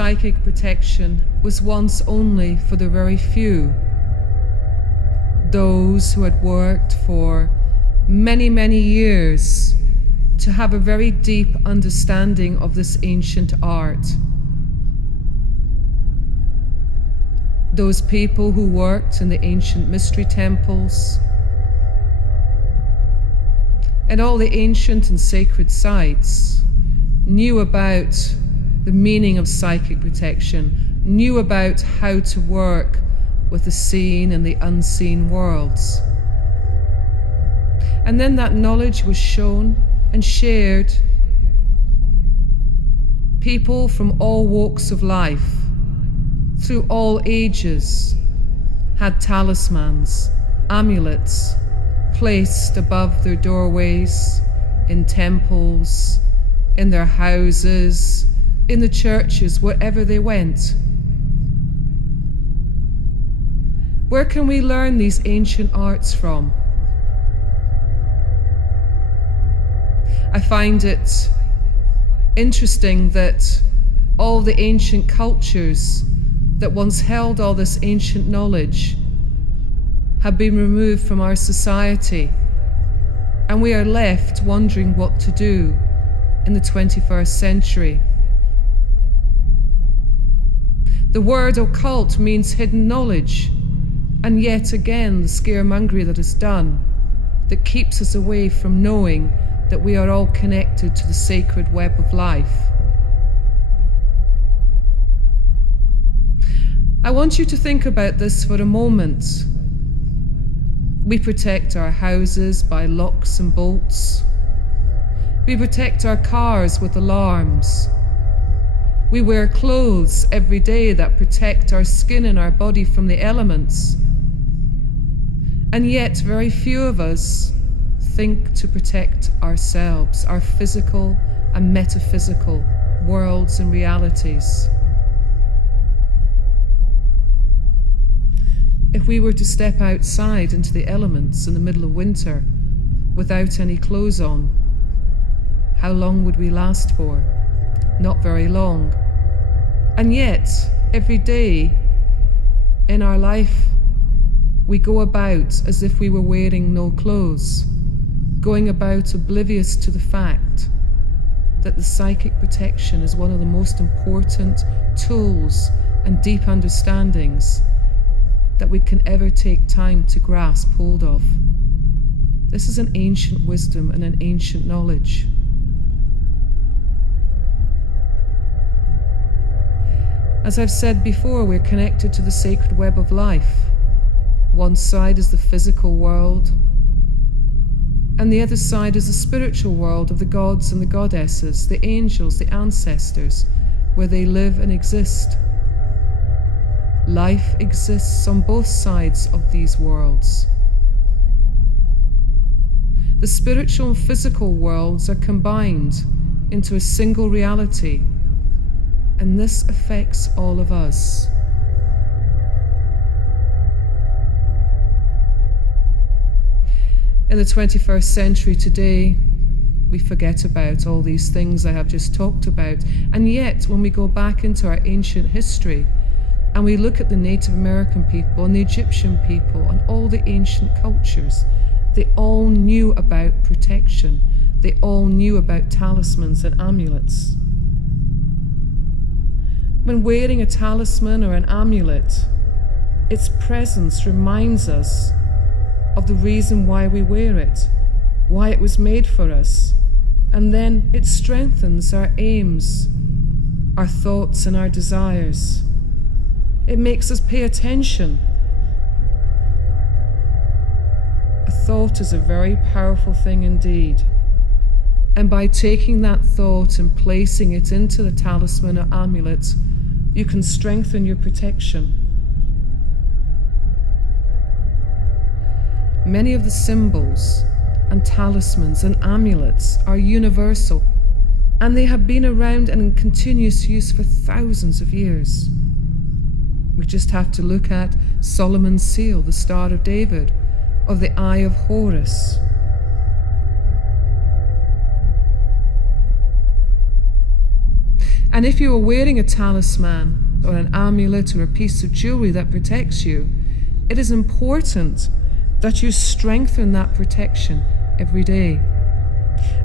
psychic protection was once only for the very few, those who had worked for many, many years to have a very deep understanding of this ancient art. Those people who worked in the ancient mystery temples and all the ancient and sacred sites knew about the meaning of psychic protection, knew about how to work with the seen and the unseen worlds. And then that knowledge was shown and shared. People from all walks of life, through all ages, had talismans, amulets, placed above their doorways, in temples, in their houses, in the churches, wherever they went. Where can we learn these ancient arts from? I find it interesting that all the ancient cultures that once held all this ancient knowledge have been removed from our society, and we are left wondering what to do in the 21st century. The word occult means hidden knowledge, and yet again the scaremongery that is done that keeps us away from knowing that we are all connected to the sacred web of life. I want you to think about this for a moment. We protect our houses by locks and bolts. We protect our cars with alarms. We wear clothes every day that protect our skin and our body from the elements. And yet very few of us think to protect ourselves, our physical and metaphysical worlds and realities. If we were to step outside into the elements in the middle of winter without any clothes on, how long would we last for? Not very long. And yet, every day in our life, we go about as if we were wearing no clothes, going about oblivious to the fact that the psychic protection is one of the most important tools and deep understandings that we can ever take time to grasp hold of. This is an ancient wisdom and an ancient knowledge. As I've said before, we're connected to the sacred web of life. One side is the physical world, and the other side is the spiritual world of the gods and the goddesses, the angels, the ancestors, where they live and exist. Life exists on both sides of these worlds. The spiritual and physical worlds are combined into a single reality, and this affects all of us. In the 21st century today, we forget about all these things I have just talked about, and yet when we go back into our ancient history and we look at the Native American people and the Egyptian people and all the ancient cultures, they all knew about protection. They all knew about talismans and amulets. When wearing a talisman or an amulet, its presence reminds us of the reason why we wear it, why it was made for us, and then it strengthens our aims, our thoughts and our desires. It makes us pay attention. A thought is a very powerful thing indeed. And by taking that thought and placing it into the talisman or amulet, you can strengthen your protection. Many of the symbols and talismans and amulets are universal, and they have been around and in continuous use for thousands of years. We just have to look at Solomon's seal, the Star of David, or the Eye of Horus. And if you are wearing a talisman or an amulet or a piece of jewelry that protects you, it is important that you strengthen that protection every day.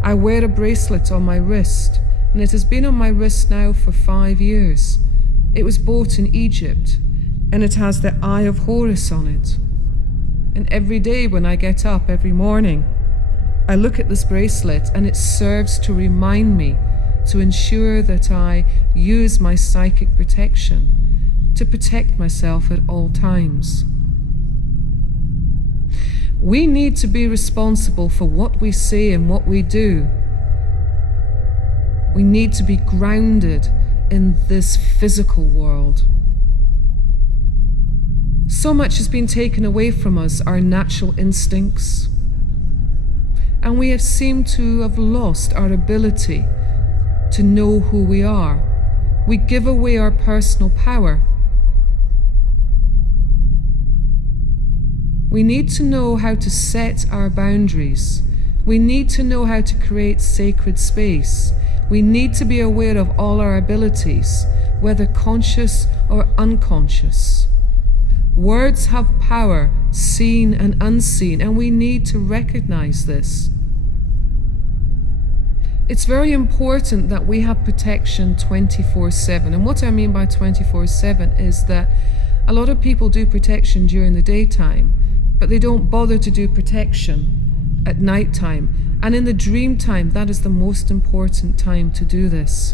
I wear a bracelet on my wrist, and it has been on my wrist now for 5 years. It was bought in Egypt, and it has the Eye of Horus on it. And every day when I get up every morning, I look at this bracelet, and it serves to remind me to ensure that I use my psychic protection to protect myself at all times. We need to be responsible for what we say and what we do. We need to be grounded in this physical world. So much has been taken away from us, our natural instincts, and we have seemed to have lost our ability to know who we are. We give away our personal power. We need to know how to set our boundaries. We need to know how to create sacred space. We need to be aware of all our abilities, whether conscious or unconscious. Words have power, seen and unseen, and we need to recognize this. It's very important that we have protection 24/7. And what I mean by 24/7 is that a lot of people do protection during the daytime, but they don't bother to do protection at night time. And in the dream time, that is the most important time to do this.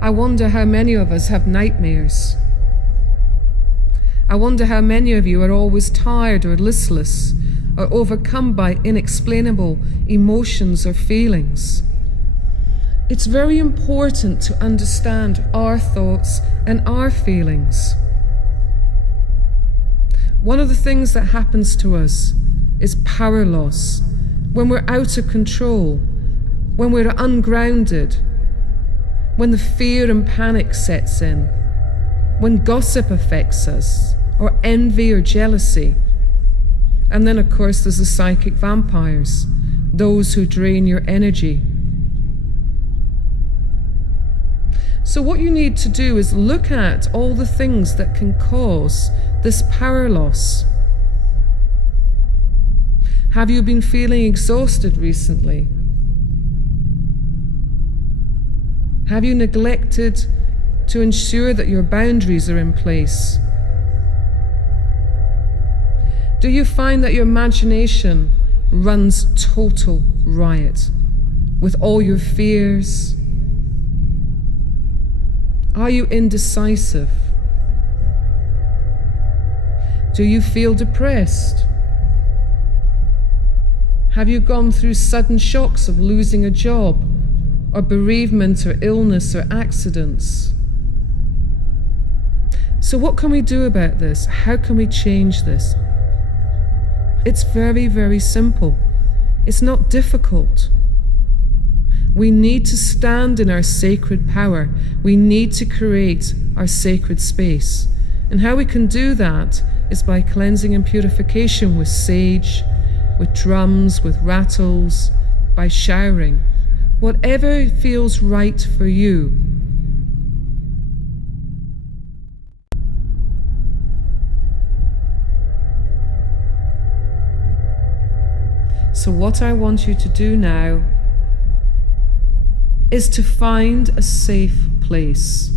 I wonder how many of us have nightmares. I wonder how many of you are always tired or listless or overcome by inexplainable emotions or feelings. It's very important to understand our thoughts and our feelings. One of the things that happens to us is power loss. When we're out of control, when we're ungrounded, when the fear and panic sets in, when gossip affects us, or envy or jealousy. And then, of course, there's the psychic vampires, those who drain your energy. So what you need to do is look at all the things that can cause this power loss. Have you been feeling exhausted recently? Have you neglected to ensure that your boundaries are in place? Do you find that your imagination runs total riot with all your fears? Are you indecisive? Do you feel depressed? Have you gone through sudden shocks of losing a job, or bereavement, or illness, or accidents? So what can we do about this? How can we change this? It's very, very simple. It's not difficult. We need to stand in our sacred power. We need to create our sacred space. And how we can do that is by cleansing and purification with sage, with drums, with rattles, by showering. Whatever feels right for you. So what I want you to do now is to find a safe place.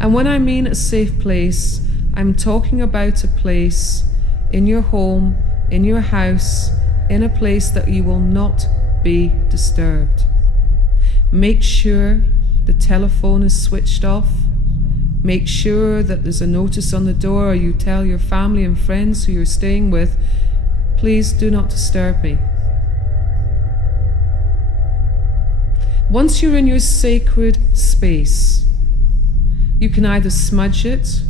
And when I mean a safe place, I'm talking about a place in your home, in your house, in a place that you will not be disturbed. Make sure the telephone is switched off. Make sure that there's a notice on the door, or you tell your family and friends who you're staying with, please do not disturb me. Once you're in your sacred space, you can either smudge it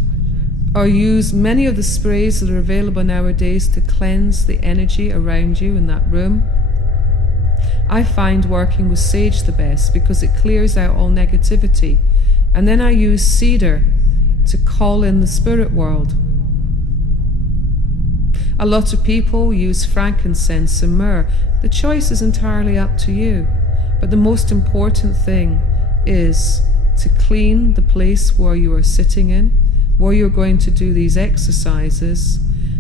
or use many of the sprays that are available nowadays to cleanse the energy around you in that room. I find working with sage the best because it clears out all negativity. And then I use cedar to call in the spirit world. A lot of people use frankincense and myrrh. The choice is entirely up to you. But the most important thing is to clean the place where you are sitting in, where you're going to do these exercises,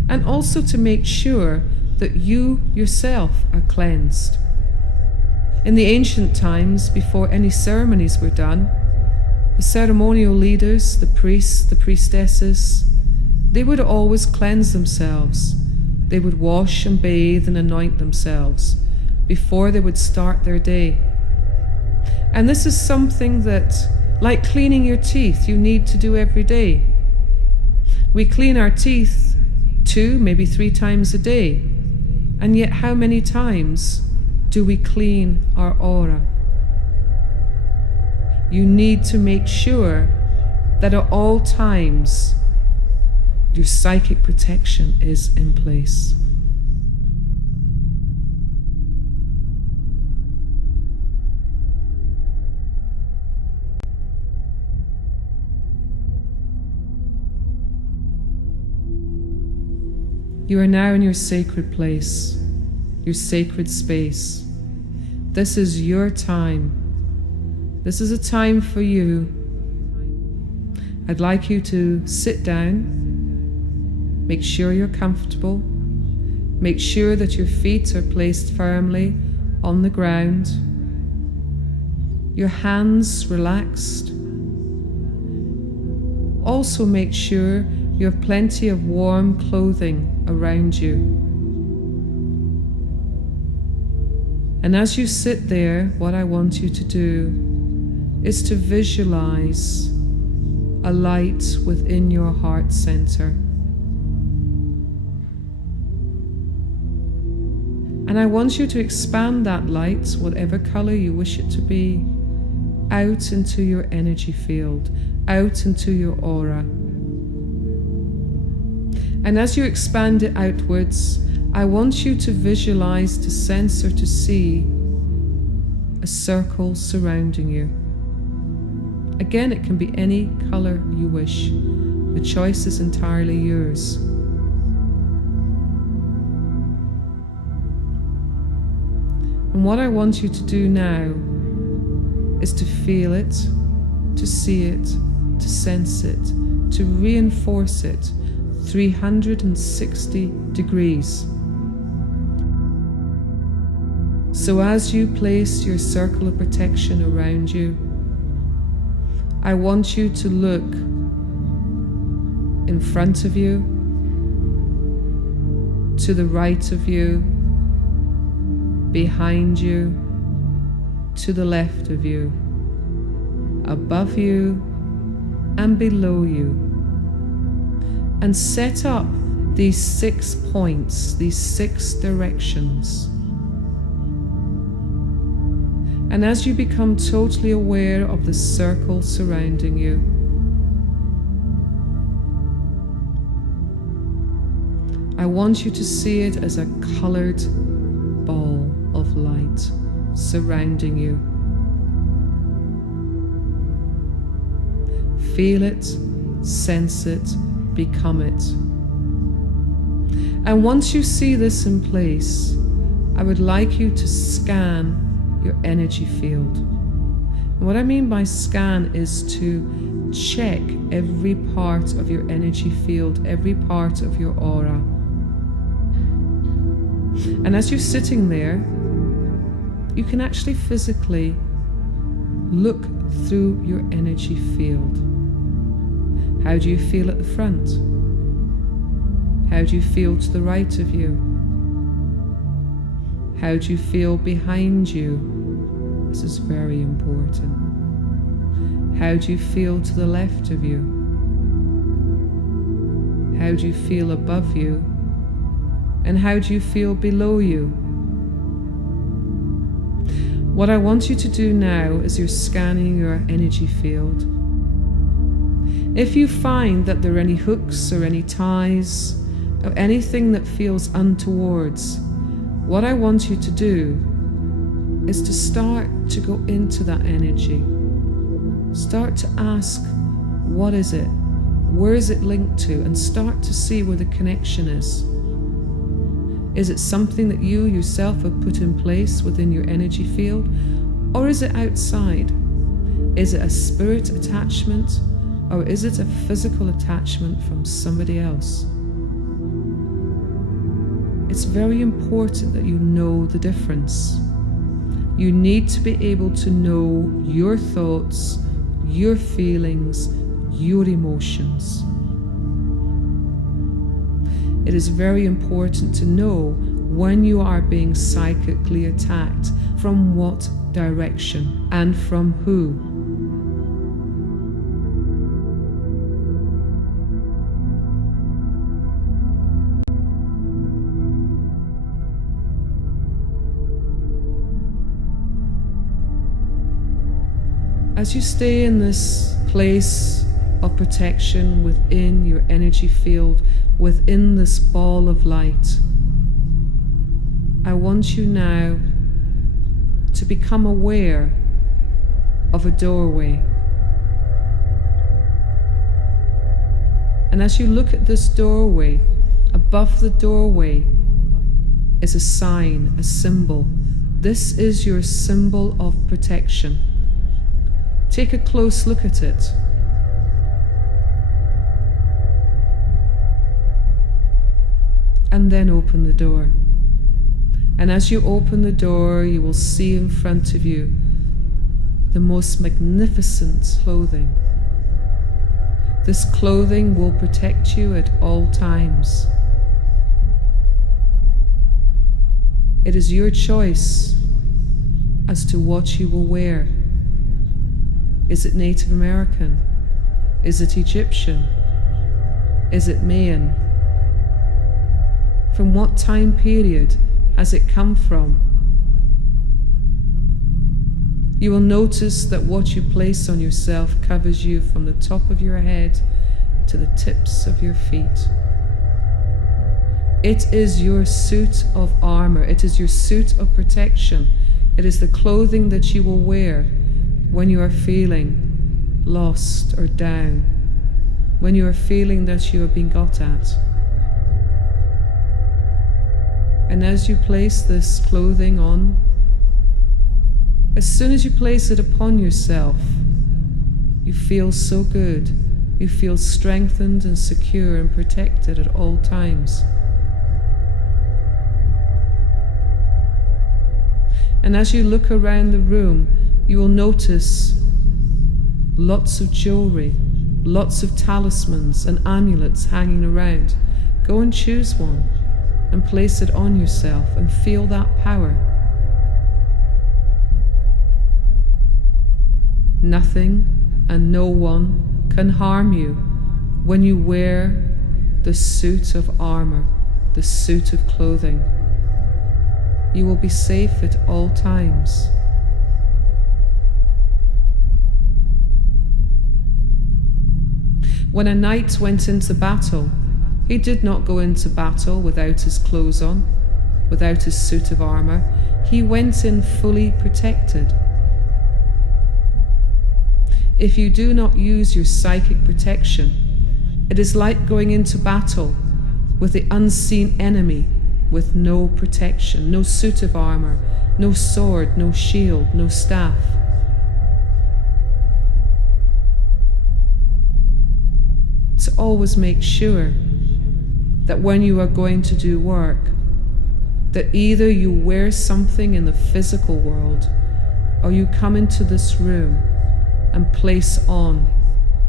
and also to make sure that you yourself are cleansed. In the ancient times, before any ceremonies were done, the ceremonial leaders, the priests, the priestesses, they would always cleanse themselves. They would wash and bathe and anoint themselves before they would start their day. And this is something that, like cleaning your teeth, you need to do every day. We clean our teeth 2, maybe 3 times a day. And yet how many times do we clean our aura? You need to make sure that at all times your psychic protection is in place. You are now in your sacred place, your sacred space. This is your time. This is a time for you. I'd like you to sit down, make sure you're comfortable, make sure that your feet are placed firmly on the ground, your hands relaxed. Also make sure you have plenty of warm clothing around you. And as you sit there, what I want you to do is to visualize a light within your heart center. And I want you to expand that light, whatever color you wish it to be, out into your energy field, out into your aura. And as you expand it outwards, I want you to visualize, to sense, or to see a circle surrounding you. Again, it can be any color you wish. The choice is entirely yours. And what I want you to do now is to feel it, to see it, to sense it, to reinforce it 360 degrees. So as you place your circle of protection around you, I want you to look in front of you, to the right of you, behind you, to the left of you, above you and below you, and set up these 6 points, these 6 directions. And as you become totally aware of the circle surrounding you, I want you to see it as a colored ball of light surrounding you. Feel it, sense it, become it. And once you see this in place, I would like you to scan your energy field. And what I mean by scan is to check every part of your energy field, every part of your aura. And as you're sitting there, you can actually physically look through your energy field. How do you feel at the front? How do you feel to the right of you? How do you feel behind you? This is very important. How do you feel to the left of you? How do you feel above you? And how do you feel below you? What I want you to do now is you're scanning your energy field. If you find that there are any hooks or any ties or anything that feels untowards, what I want you to do is to start to go into that energy. Start to ask, what is it? Where is it linked to? And start to see where the connection is. Is it something that you yourself have put in place within your energy field? Or is it outside? Is it a spirit attachment, or is it a physical attachment from somebody else? It's very important that you know the difference. You need to be able to know your thoughts, your feelings, your emotions. It is very important to know when you are being psychically attacked, from what direction and from who. As you stay in this place of protection within your energy field, within this ball of light, I want you now to become aware of a doorway. And as you look at this doorway, above the doorway is a sign, a symbol. This is your symbol of protection. Take a close look at it. And then open the door. And as you open the door, you will see in front of you the most magnificent clothing. This clothing will protect you at all times. It is your choice as to what you will wear. Is it Native American? Is it Egyptian? Is it Mayan? From what time period has it come from? You will notice that what you place on yourself covers you from the top of your head to the tips of your feet. It is your suit of armor. It is your suit of protection. It is the clothing that you will wear when you are feeling lost or down, when you are feeling that you are being got at. And as you place this clothing on, as soon as you place it upon yourself, you feel so good. You feel strengthened and secure and protected at all times. And as you look around the room, you will notice lots of jewelry, lots of talismans and amulets hanging around. Go and choose one and place it on yourself and feel that power. Nothing and no one can harm you when you wear the suit of armor, the suit of clothing. You will be safe at all times. When a knight went into battle, he did not go into battle without his clothes on, without his suit of armor. He went in fully protected. If you do not use your psychic protection, it is like going into battle with the unseen enemy with no protection, no suit of armor, no sword, no shield, no staff. To always make sure that when you are going to do work, that either you wear something in the physical world or you come into this room and place on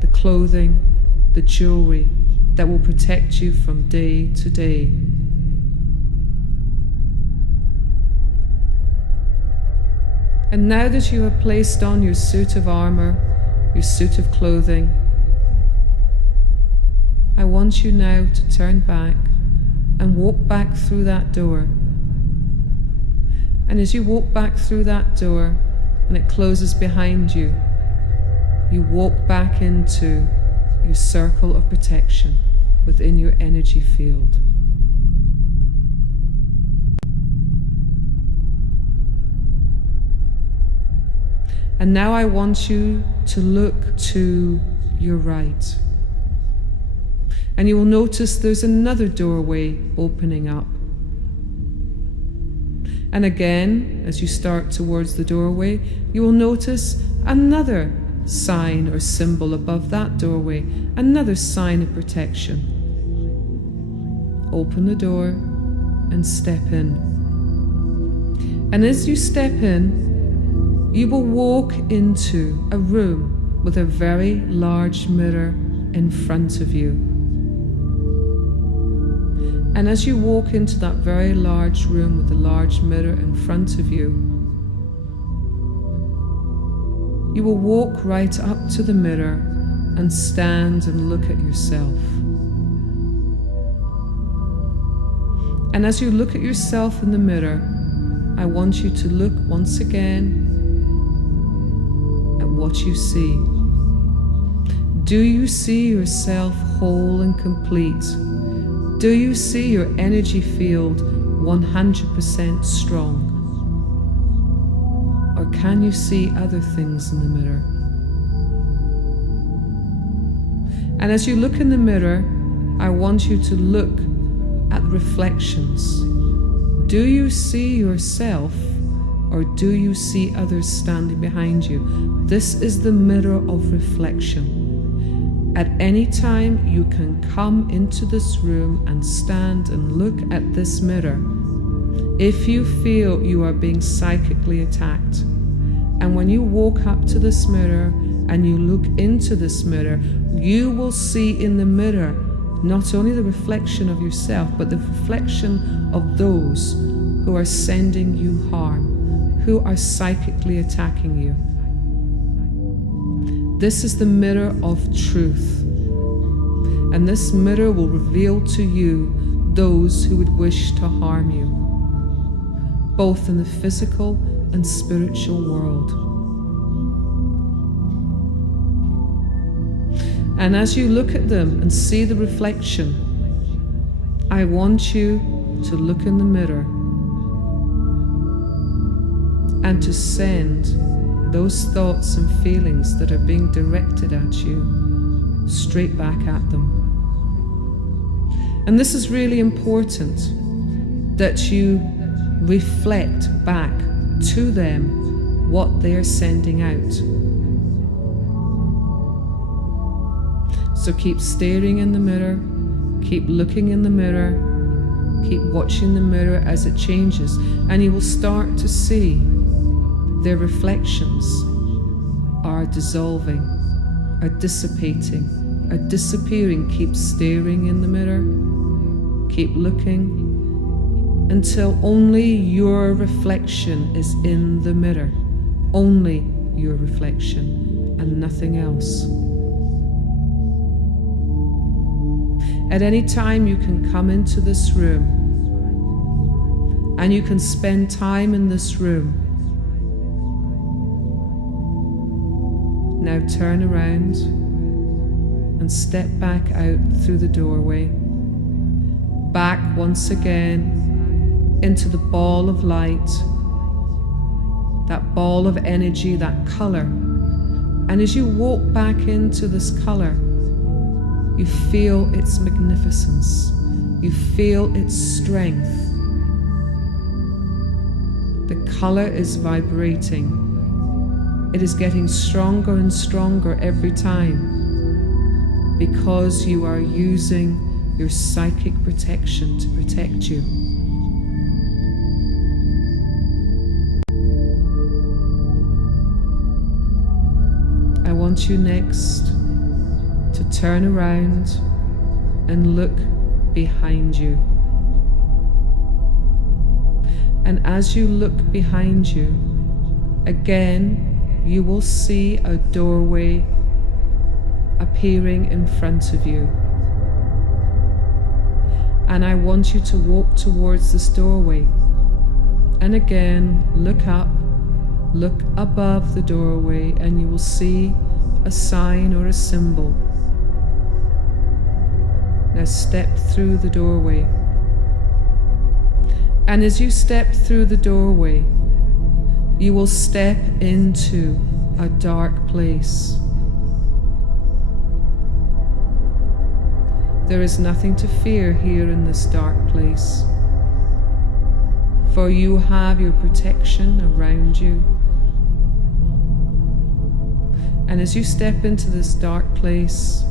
the clothing, the jewelry that will protect you from day to day. And now that you have placed on your suit of armor, your suit of clothing, I want you now to turn back and walk back through that door. And as you walk back through that door and it closes behind you, you walk back into your circle of protection within your energy field. And now I want you to look to your right. And you will notice there's another doorway opening up. And again, as you start towards the doorway, you will notice another sign or symbol above that doorway, another sign of protection. Open the door and step in. And as you step in, you will walk into a room with a very large mirror in front of you. And as you walk into that very large room with a large mirror in front of you, you will walk right up to the mirror and stand and look at yourself. And as you look at yourself in the mirror, I want you to look once again at what you see. Do you see yourself whole and complete? Do you see your energy field 100% strong? Or can you see other things in the mirror? And as you look in the mirror, I want you to look at reflections. Do you see yourself, or do you see others standing behind you? This is the mirror of reflection. At any time, you can come into this room and stand and look at this mirror if you feel you are being psychically attacked. And when you walk up to this mirror and you look into this mirror, you will see in the mirror not only the reflection of yourself, but the reflection of those who are sending you harm, who are psychically attacking you. This is the mirror of truth. And this mirror will reveal to you those who would wish to harm you, both in the physical and spiritual world. And as you look at them and see the reflection, I want you to look in the mirror and to send those thoughts and feelings that are being directed at you straight back at them. And this is really important, that you reflect back to them what they are sending out. So keep staring in the mirror, keep looking in the mirror, keep watching the mirror as it changes, and you will start to see their reflections are dissolving, are dissipating, are disappearing. Keep staring in the mirror, keep looking, until only your reflection is in the mirror. Only your reflection and nothing else. At any time you can come into this room and you can spend time in this room. Now turn around and step back out through the doorway, back once again into the ball of light, that ball of energy, that color. And as you walk back into this color, you feel its magnificence, you feel its strength. The color is vibrating. It is getting stronger and stronger every time, because you are using your psychic protection to protect you. I want you next to turn around and look behind you. And as you look behind you, again, you will see a doorway appearing in front of you. And I want you to walk towards this doorway. And again, look up, look above the doorway, and you will see a sign or a symbol. Now step through the doorway. And as you step through the doorway, you will step into a dark place. There is nothing to fear here in this dark place, for you have your protection around you. And as you step into this dark place,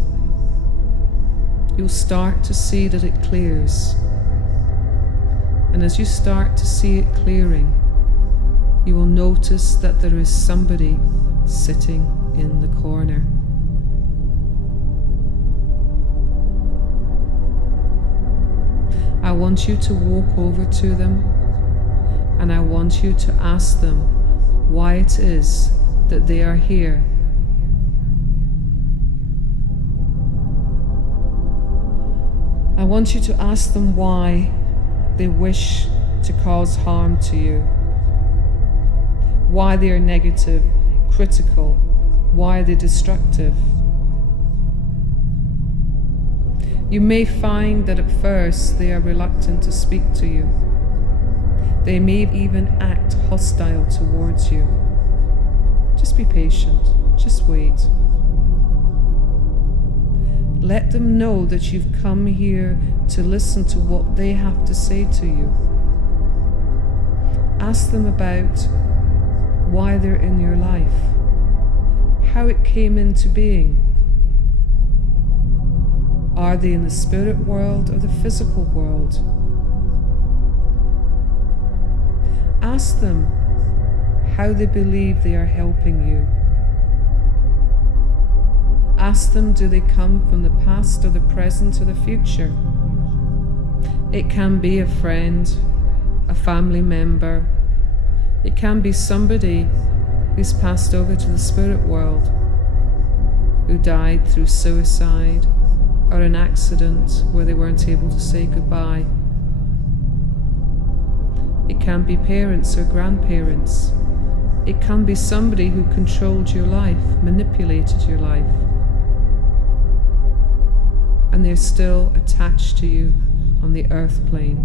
you'll start to see that it clears. And as you start to see it clearing, you will notice that there is somebody sitting in the corner. I want you to walk over to them, and I want you to ask them why it is that they are here. I want you to ask them why they wish to cause harm to you, why they are negative, critical, why they're destructive. You may find that at first they are reluctant to speak to you. They may even act hostile towards you. Just be patient, just wait. Let them know that you've come here to listen to what they have to say to you. Ask them about why they're in your life, how it came into being. Are they in the spirit world or the physical world? Ask them how they believe they are helping you. Ask them, do they come from the past or the present or the future? It can be a friend, a family member. It can be somebody who's passed over to the spirit world, who died through suicide or an accident where they weren't able to say goodbye. It can be parents or grandparents. It can be somebody who controlled your life, manipulated your life, and they're still attached to you on the earth plane.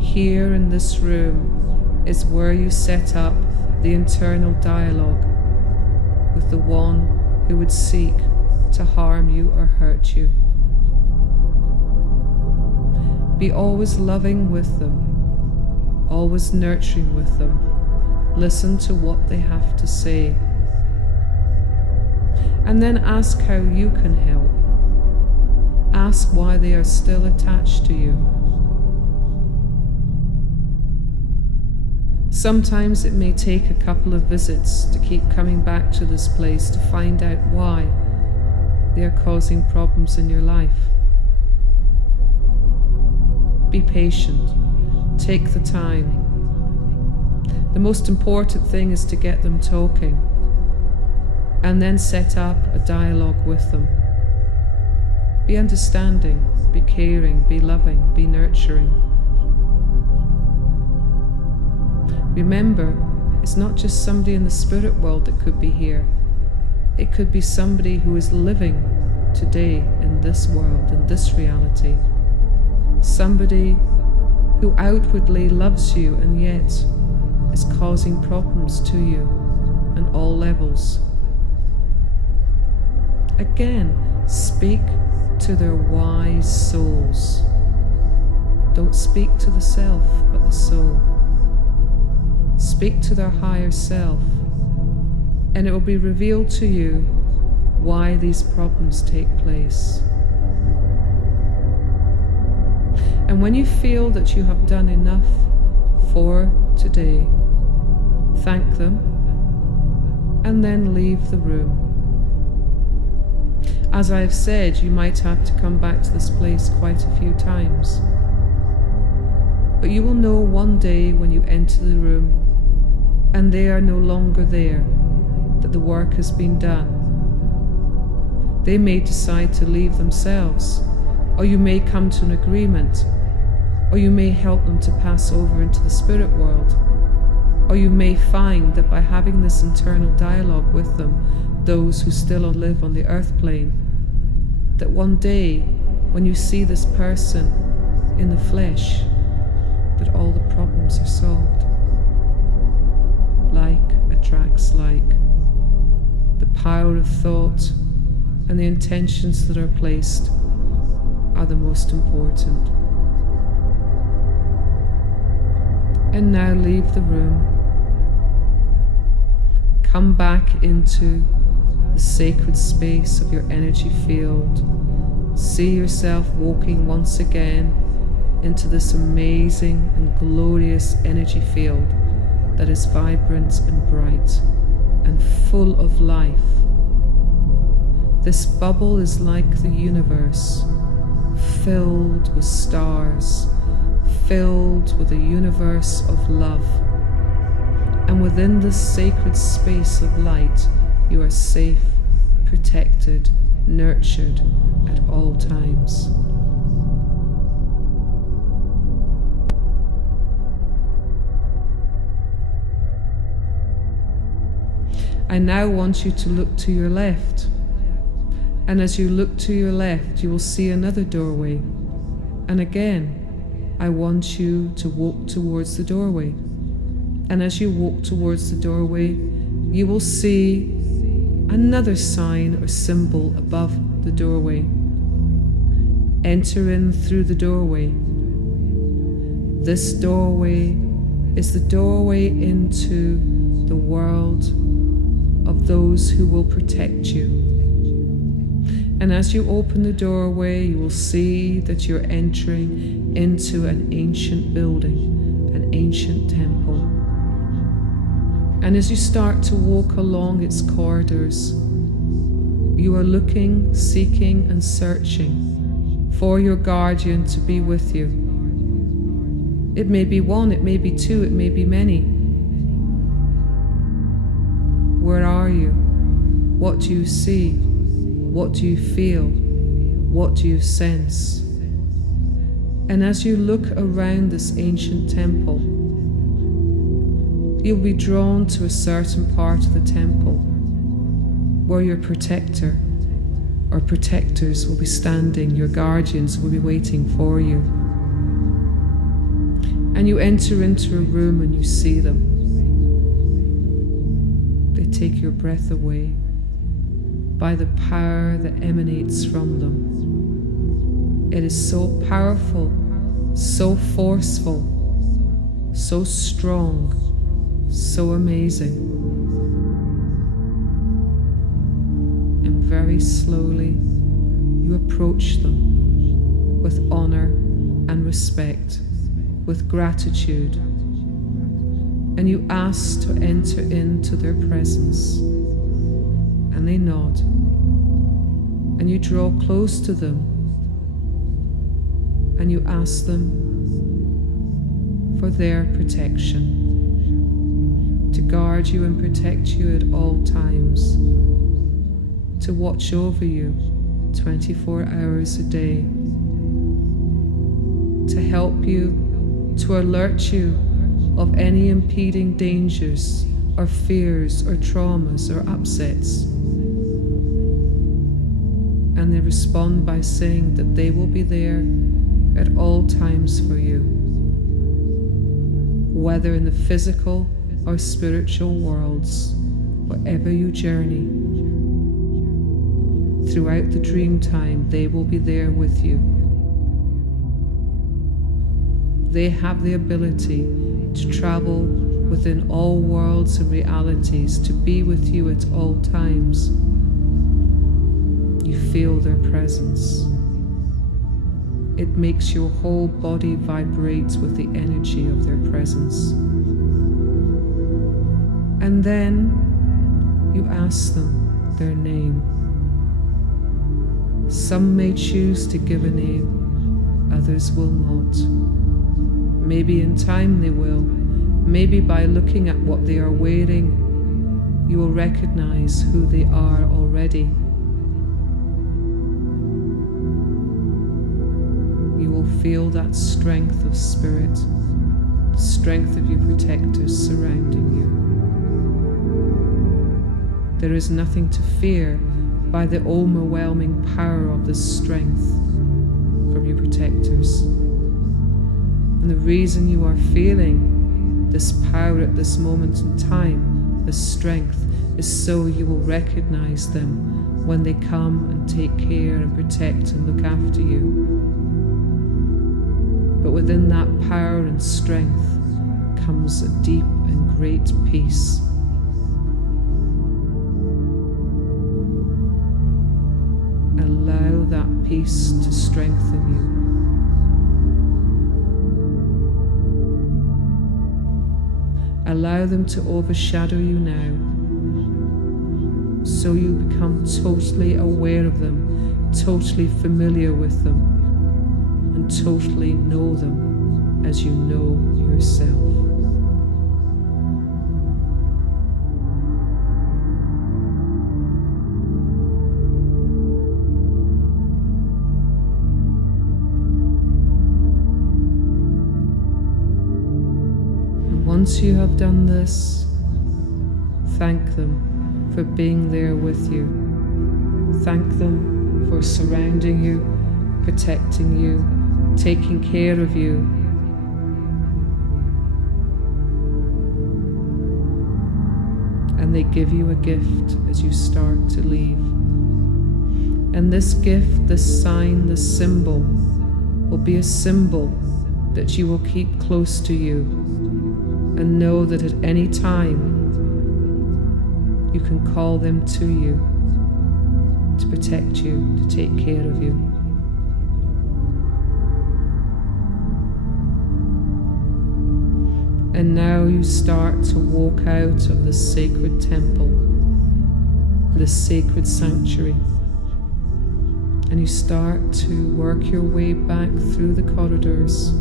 Here in this room is where you set up the internal dialogue with the one who would seek to harm you or hurt you. Be always loving with them, always nurturing with them. Listen to what they have to say. And then ask how you can help. Ask why they are still attached to you. Sometimes it may take a couple of visits to keep coming back to this place to find out why they are causing problems in your life. Be patient. Take the time. The most important thing is to get them talking, and then set up a dialogue with them. Be understanding, be caring, be loving, be nurturing. Remember, it's not just somebody in the spirit world that could be here. It could be somebody who is living today in this world, in this reality. Somebody who outwardly loves you and yet is causing problems to you on all levels. Again, speak to their wise souls. Don't speak to the self, but the soul. Speak to their higher self, and it will be revealed to you why these problems take place. And when you feel that you have done enough for today, thank them, and then leave the room. As I have said, you might have to come back to this place quite a few times. But you will know one day when you enter the room and they are no longer there, that the work has been done. They may decide to leave themselves, or you may come to an agreement, or you may help them to pass over into the spirit world, or you may find that by having this internal dialogue with them, those who still live on the earth plane, that one day when you see this person in the flesh, that all the problems are solved. Like attracts like. The power of thought and the intentions that are placed are the most important. And now leave the room. Come back into the sacred space of your energy field. See yourself walking once again into this amazing and glorious energy field that is vibrant and bright and full of life. This bubble is like the universe, filled with stars, filled with a universe of love. And within this sacred space of light, you are safe, protected, nurtured at all times. I now want you to look to your left. And as you look to your left, you will see another doorway. And again, I want you to walk towards the doorway. And as you walk towards the doorway, you will see another sign or symbol above the doorway. Enter in through the doorway. This doorway is the doorway into the world of those who will protect you. And as you open the doorway, you will see that you're entering into an ancient building, an ancient temple. And as you start to walk along its corridors, you are looking, seeking, and searching for your guardian to be with you. It may be one, it may be two, it may be many. Where are you? What do you see? What do you feel? What do you sense? And as you look around this ancient temple, you'll be drawn to a certain part of the temple where your protector or protectors will be standing, your guardians will be waiting for you. And you enter into a room and you see them. They take your breath away by the power that emanates from them. It is so powerful, so forceful, so strong, so amazing. And very slowly you approach them with honor and respect, with gratitude, and you ask to enter into their presence. And they nod, and you draw close to them, and you ask them for their protection, to guard you and protect you at all times, to watch over you 24 hours a day, to help you, to alert you of any impeding dangers or fears or traumas or upsets. And they respond by saying that they will be there at all times for you, whether in the physical or spiritual worlds, wherever you journey. Throughout the dream time, they will be there with you. They have the ability to travel within all worlds and realities, to be with you at all times. You feel their presence. It makes your whole body vibrate with the energy of their presence. And then you ask them their name. Some may choose to give a name, others will not. Maybe in time they will. Maybe by looking at what they are wearing, you will recognize who they are already. You will feel that strength of spirit, the strength of your protectors surrounding you. There is nothing to fear by the overwhelming power of this strength from your protectors. And the reason you are feeling this power at this moment in time, this strength, is so you will recognize them when they come and take care and protect and look after you. But within that power and strength comes a deep and great peace. Allow that peace to strengthen you. Allow them to overshadow you now, so you become totally aware of them, totally familiar with them, and totally know them as you know yourself. Once you have done this, thank them for being there with you. Thank them for surrounding you, protecting you, taking care of you. And they give you a gift as you start to leave. And this gift, this sign, this symbol will be a symbol that you will keep close to you. And know that at any time you can call them to you to protect you, to take care of you. And now you start to walk out of the sacred temple, the sacred sanctuary, and you start to work your way back through the corridors,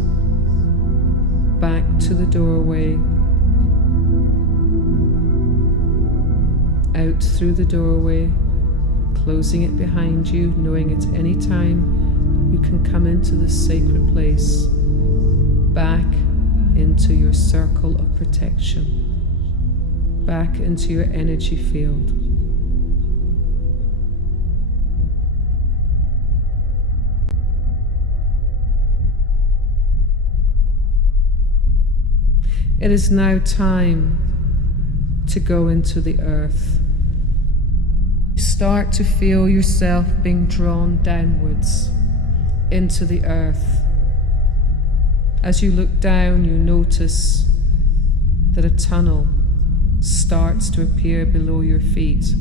back to the doorway, out through the doorway, closing it behind you, knowing at any time you can come into this sacred place, back into your circle of protection, back into your energy field. It is now time to go into the earth. You start to feel yourself being drawn downwards into the earth. As you look down, you notice that a tunnel starts to appear below your feet,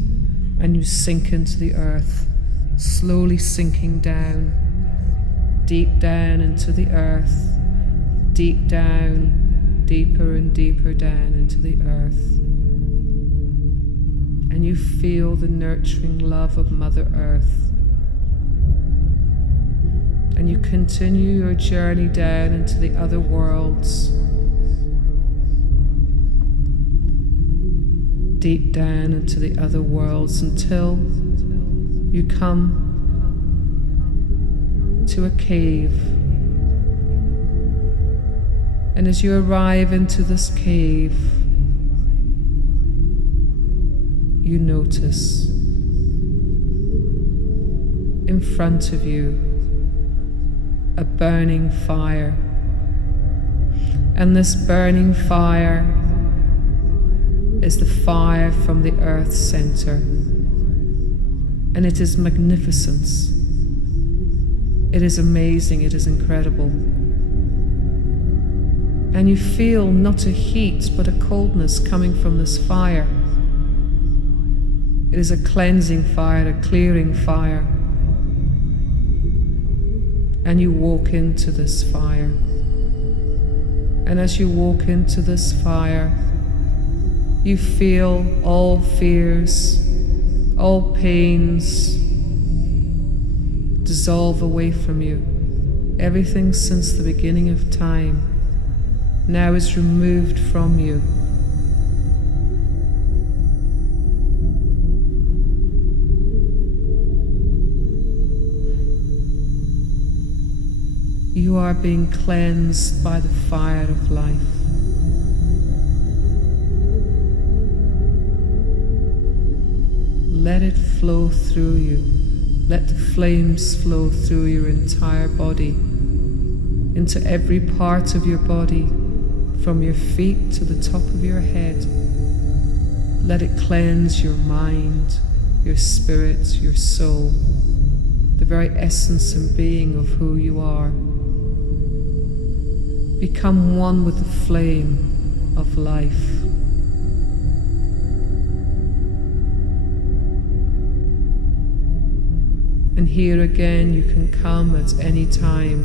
and you sink into the earth, slowly sinking down, deep down into the earth, deep down, deeper and deeper down into the earth. And you feel the nurturing love of Mother Earth. And you continue your journey down into the other worlds, deep down into the other worlds, until you come to a cave. And as you arrive into this cave, you notice in front of you a burning fire. And this burning fire is the fire from the Earth Center. And it is magnificence. It is amazing, it is incredible. And you feel not a heat but a coldness coming from this fire. It is a cleansing fire, a clearing fire. And you walk into this fire. And as you walk into this fire, you feel all fears, all pains dissolve away from you. Everything since the beginning of time now is removed from you. You are being cleansed by the fire of life. Let it flow through you. Let the flames flow through your entire body, into every part of your body, from your feet to the top of your head. Let it cleanse your mind, your spirit, your soul, the very essence and being of who you are. Become one with the flame, of life. And here again, you can come at any time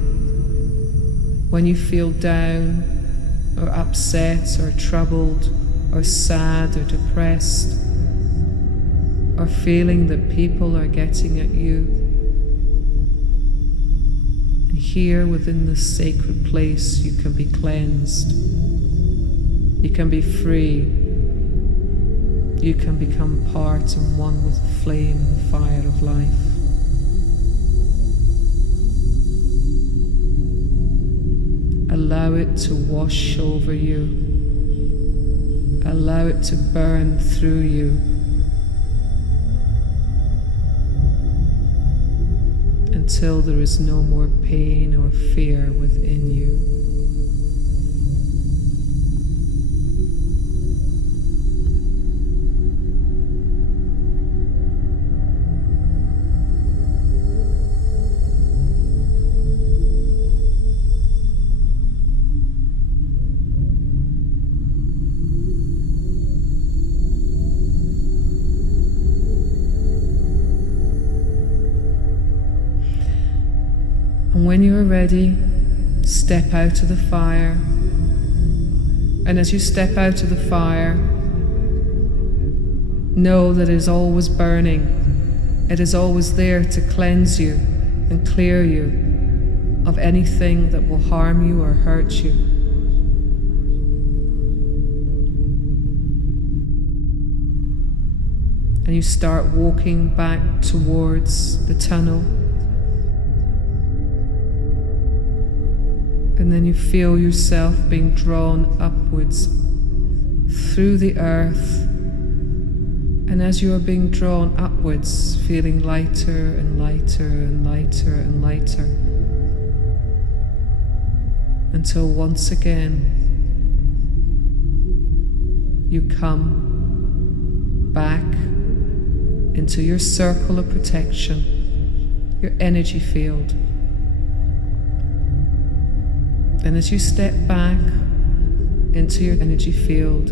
when you feel down or upset or troubled or sad or depressed, or feeling that people are getting at you. And here within this sacred place, you can be cleansed. You can be free. You can become part and one with the flame and the fire of life. Allow it to wash over you. Allow it to burn through you. Until there is no more pain or fear within you. And when you are ready, step out of the fire. And as you step out of the fire, know that it is always burning. It is always there to cleanse you and clear you of anything that will harm you or hurt you. And you start walking back towards the tunnel. And then you feel yourself being drawn upwards through the earth. And as you are being drawn upwards, feeling lighter and lighter and lighter and lighter, until once again you come back into your circle of protection, your energy field. And as you step back into your energy field,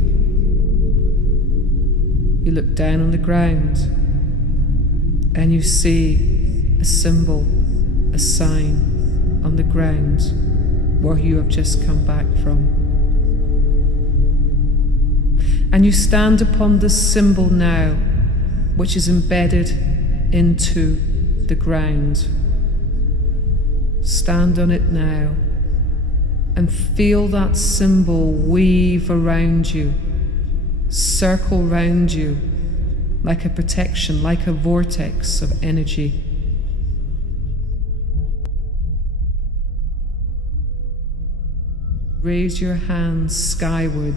you look down on the ground and you see a symbol, a sign on the ground where you have just come back from. And you stand upon this symbol now, which is embedded into the ground. Stand on it now and feel that symbol weave around you, circle round you like a protection, like a vortex of energy. Raise your hands skyward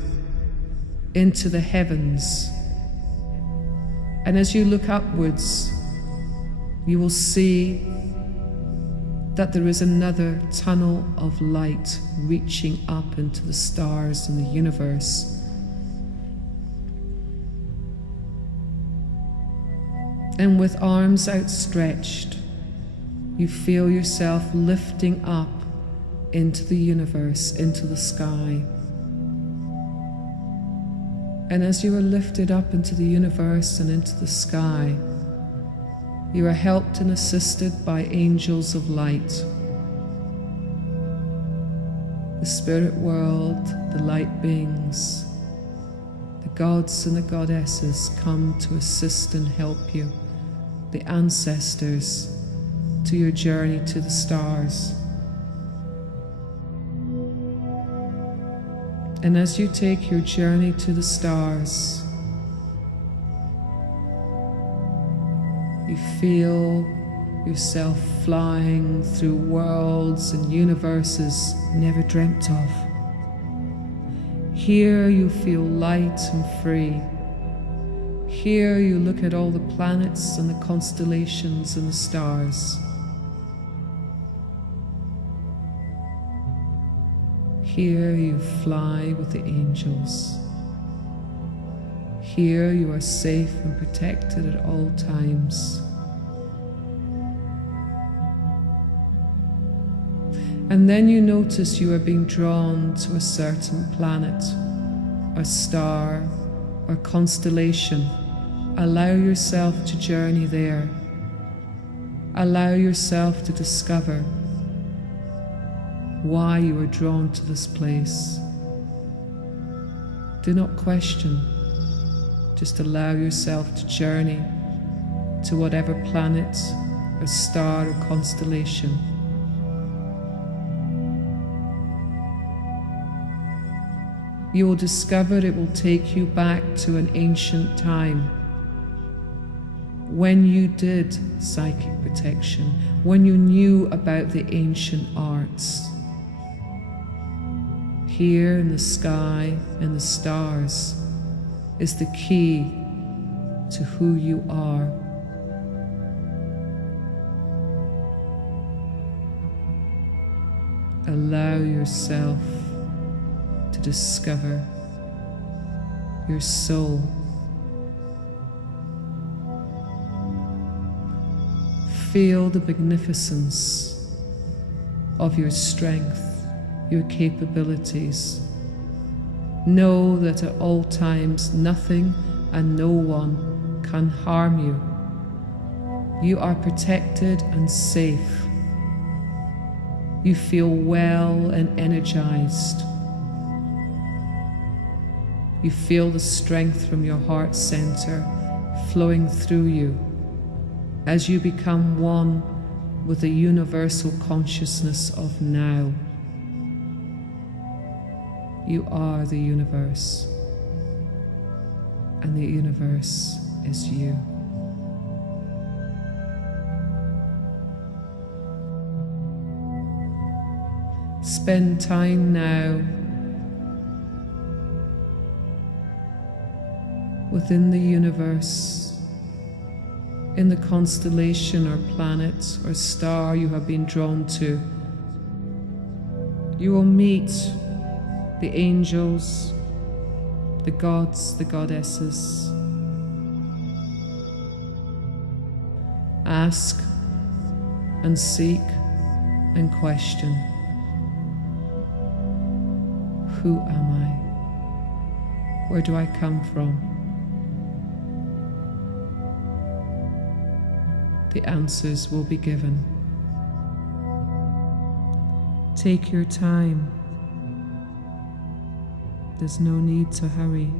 into the heavens, and as you look upwards, you will see that there is another tunnel of light reaching up into the stars and the universe. And with arms outstretched, you feel yourself lifting up into the universe, into the sky. And as you are lifted up into the universe and into the sky, you are helped and assisted by angels of light. The spirit world, the light beings, the gods and the goddesses come to assist and help you, the ancestors, to your journey to the stars. And as you take your journey to the stars, you feel yourself flying through worlds and universes never dreamt of. Here you feel light and free. Here you look at all the planets and the constellations and the stars. Here you fly with the angels. Here you are safe and protected at all times. And then you notice you are being drawn to a certain planet, or star or constellation, allow yourself to journey there. Allow yourself to discover why you are drawn to this place. Do not question, just allow yourself to journey to whatever planet or star or constellation. You will discover it will take you back to an ancient time when you did psychic protection, when you knew about the ancient arts. Here in the sky and the stars is the key to who you are. Allow yourself to discover your soul. Feel the magnificence of your strength, your capabilities. Know that at all times nothing and no one can harm you. You are protected and safe. You feel well and energized. You feel the strength from your heart center flowing through you as you become one with the universal consciousness of now. You are the universe, and the universe is you. Spend time now within the universe, in the constellation or planet or star you have been drawn to. You will meet the angels, the gods, the goddesses. Ask and seek and question. Who am I? Where do I come from? The answers will be given. Take your time. There's no need to hurry.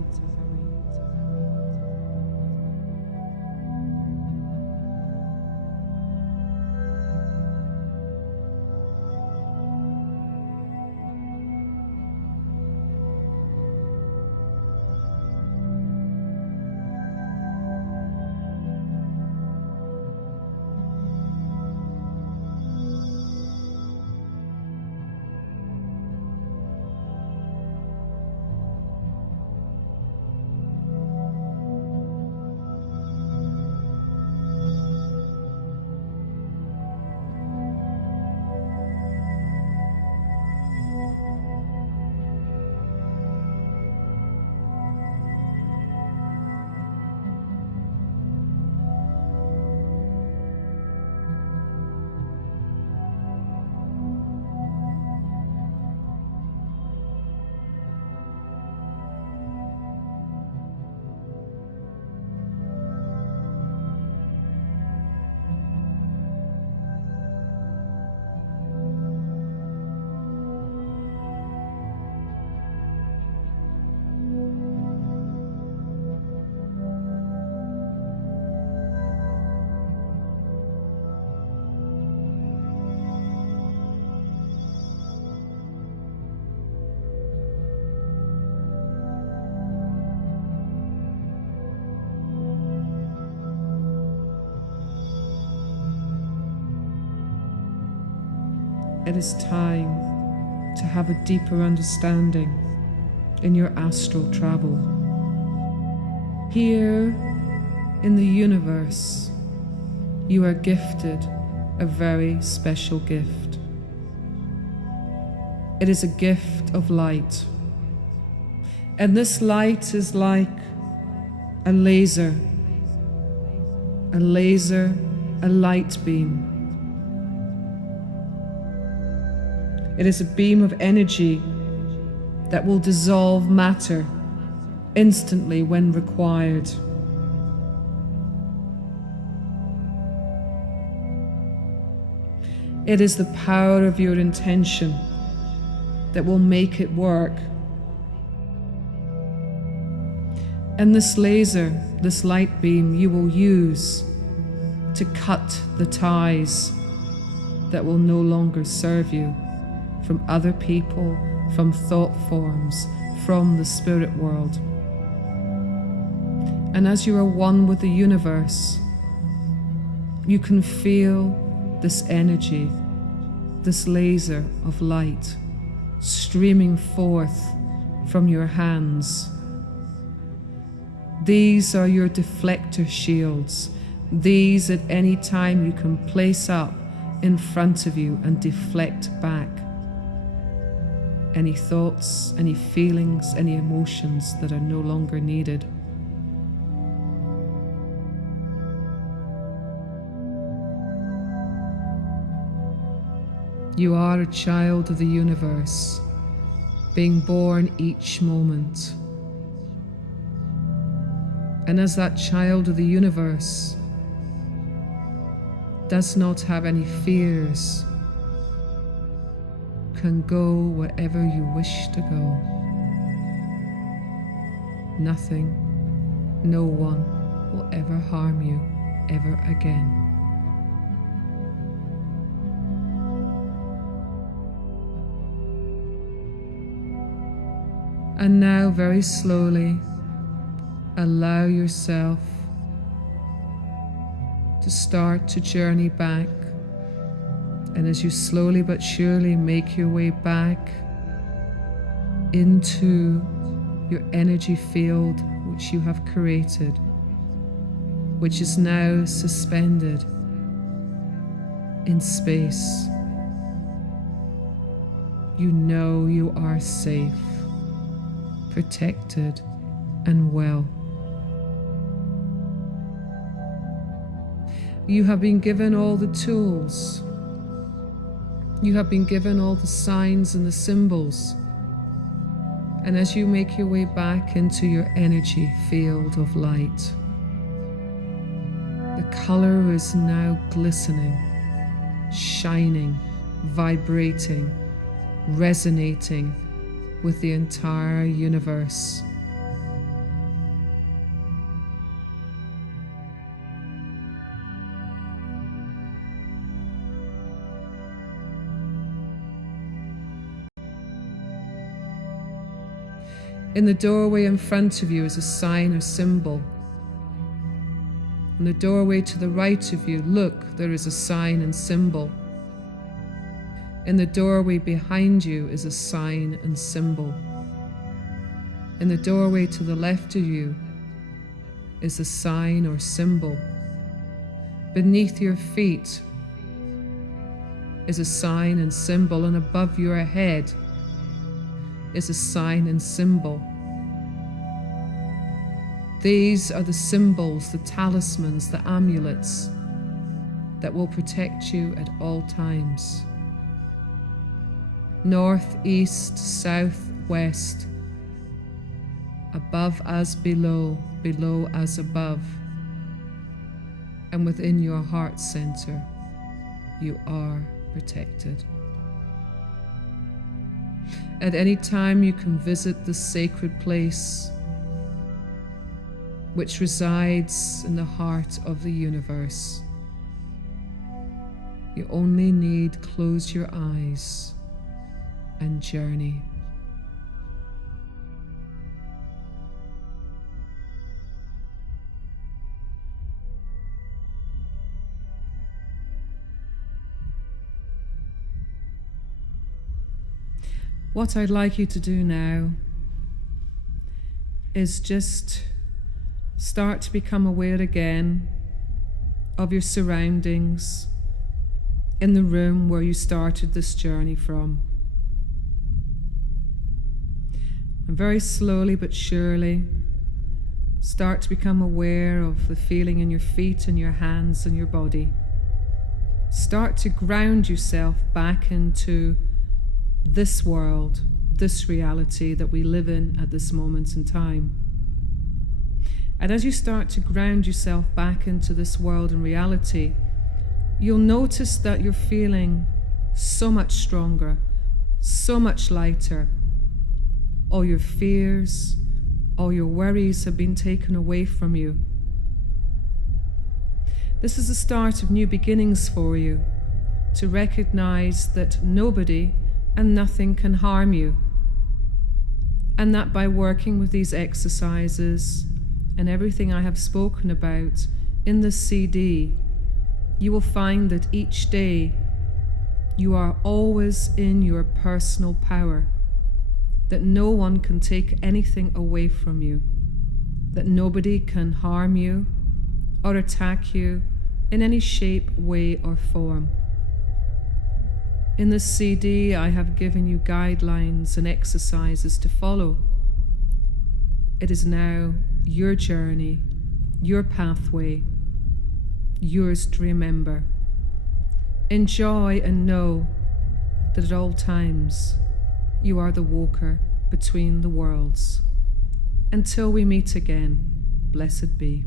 It is time to have a deeper understanding in your astral travel. Here in the universe, you are gifted a very special gift. It is a gift of light. And this light is like a laser, a light beam. It is a beam of energy that will dissolve matter instantly when required. It is the power of your intention that will make it work. And this laser, this light beam, you will use to cut the ties that will no longer serve you from other people, from thought forms, from the spirit world. And as you are one with the universe, you can feel this energy, this laser of light streaming forth from your hands. These are your deflector shields. These at any time you can place up in front of you and deflect back any thoughts, any feelings, any emotions that are no longer needed. You are a child of the universe, being born each moment. And as that child of the universe does not have any fears, can go wherever you wish to go. Nothing, no one will ever harm you ever again. And now, very slowly, allow yourself to start to journey back. And as you slowly but surely make your way back into your energy field, which you have created, which is now suspended in space, you know you are safe, protected, and well. You have been given all the tools. You have been given all the signs and the symbols. And as you make your way back into your energy field of light, the color is now glistening, shining, vibrating, resonating with the entire universe. In the doorway in front of you is a sign or symbol. In the doorway to the right of you, look, there is a sign and symbol. In the doorway behind you is a sign and symbol. In the doorway to the left of you is a sign or symbol. Beneath your feet is a sign and symbol, and above your head is a sign and symbol. These are the symbols, the talismans, the amulets that will protect you at all times. North, east, south, west, above as below, below as above, and within your heart center, you are protected. At any time you can visit the sacred place which resides in the heart of the universe. You only need close your eyes and journey. What I'd like you to do now is just start to become aware again of your surroundings in the room where you started this journey from. And very slowly but surely, start to become aware of the feeling in your feet and your hands and your body. Start to ground yourself back into this world, this reality that we live in at this moment in time. And as you start to ground yourself back into this world and reality, you'll notice that you're feeling so much stronger, so much lighter. All your fears, all your worries have been taken away from you. This is the start of new beginnings for you, to recognize that nobody and nothing can harm you. And that by working with these exercises and everything I have spoken about in this CD, you will find that each day you are always in your personal power, that no one can take anything away from you, that nobody can harm you or attack you in any shape, way, or form. In this CD, I have given you guidelines and exercises to follow. It is now your journey, your pathway, yours to remember. Enjoy and know that at all times you are the walker between the worlds. Until we meet again, blessed be.